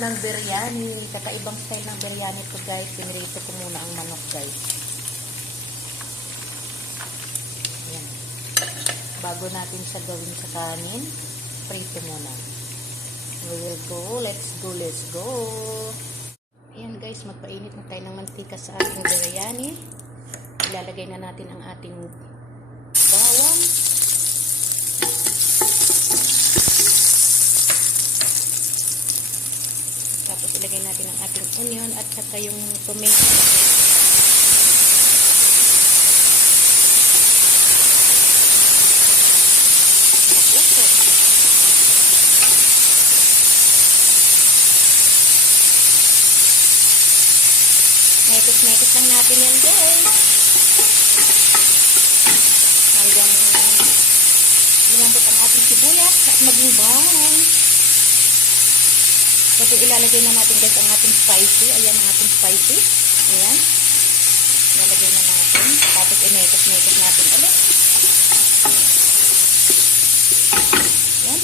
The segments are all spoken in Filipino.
ng biryani. Kakaibang style ng biryani to guys. Pinirito ko muna ang manok guys. Ayan. Bago natin siya gawin sa kanin, prito muna. We will go. Let's go. Let's go. Ayan guys, magpainit na tayo ng mantika sa ating biryani. Ilalagay na natin ang ating bawang. Tapos ilagay natin ang ating onion at saka yung tomato. Metis lang natin yan guys. Hanggang lumambot ang ating sibuyas at maging brown. Kasi ilalagay na natin guys ang ating spicy. Ayan ang ating spicy. Ayan. Ilalagay na natin. Tapos imetis natin ulit. Ayan.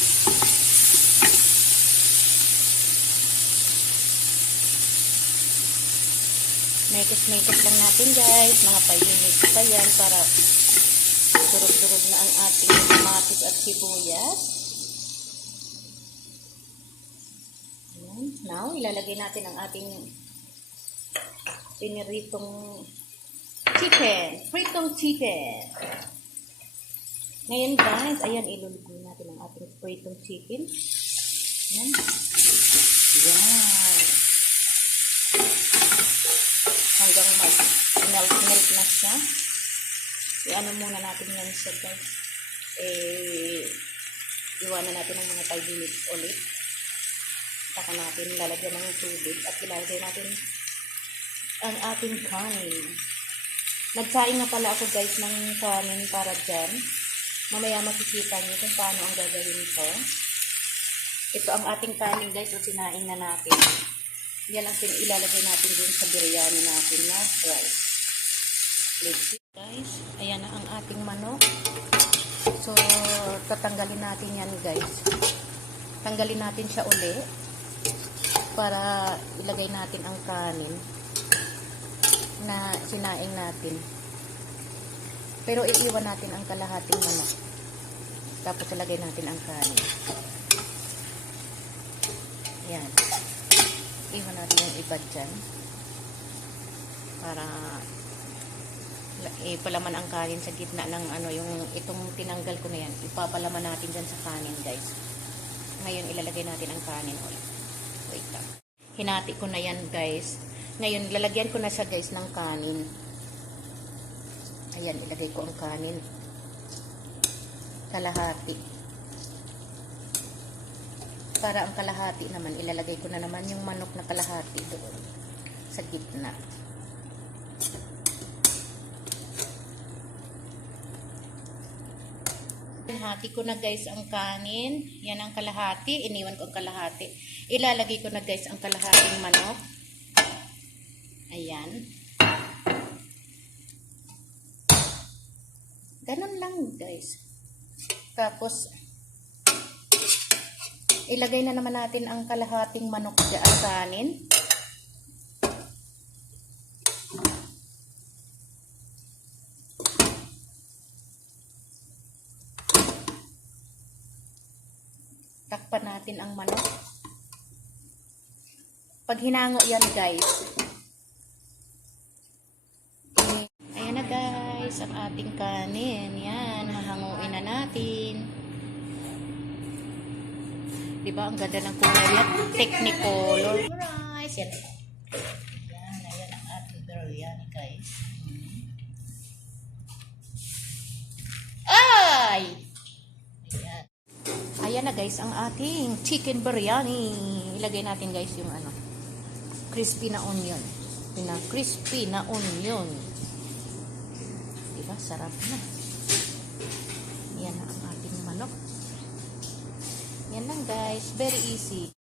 Metis lang natin guys. Mga 5 minutes pa yan para durog-durog na ang ating kamatis at sibuyas. Now, ilalagay natin ang ating piniritong chicken. Pritong chicken. Ngayon guys, ayan, ilulugoy natin ang ating pritong chicken. Ayan. Ayan. Hanggang mag-melt na siya. I-ano muna natin yan siya guys. Iwanan natin ng mga 5 minutes ulit. Saka natin lalagyan ng tubig at ilalagay natin ang ating kanin. Nagsaing na pala ako guys ng kanin para dyan. Mamaya makikita nyo kung paano ang gagawin ko. Ito ang ating kanin guys. So sinaing na natin. Yan ang ilalagay natin dun sa biryani natin na rice. Let's see guys. Ayan na ang ating manok. So tatanggalin natin yan guys. Tanggalin natin siya uli para ilagay natin ang kanin na sinaing natin. Pero iiwan natin ang kalahating manok. Tapos ilagay natin ang kanin. Yan. Iwan natin yung iba dyan. Para ipalaman ang kanin sa gitna ng ano, yung itong tinanggal ko na yan. Ipapalaman natin dyan sa kanin guys. Ngayon ilalagay natin ang kanin ulit. Wait lang. Hinati ko na yan guys. Ngayon lalagyan ko na siya guys ng kanin. Ayan, ilagay ko ang kanin. Kalahati. Para ang kalahati naman, ilalagay ko na naman yung manok na kalahati doon sa gitna. Hati ko na guys ang kanin. Yan ang kalahati. Iniwan ko ang kalahati. Ilalagay ko na guys ang kalahating manok. Ayan. Ganun lang guys. Tapos ilagay na naman natin ang kalahating manok dyan sa kanin. Takpan natin ang manok. Pag hinango yan guys. Ayan na guys, ang ating kanin. Yan, hahanguin na natin. Diba, ang ganda ng kulay yan. Technicolor rice. Yan. Yan, ayan ang ating biryani guys. Ay! Ayan na guys ang ating chicken biryani. Ilagay natin guys yung ano, crispy na onion. Crispy na onion. Diba? Sarap na. Yan na ang ating manok. Yan lang guys. Very easy.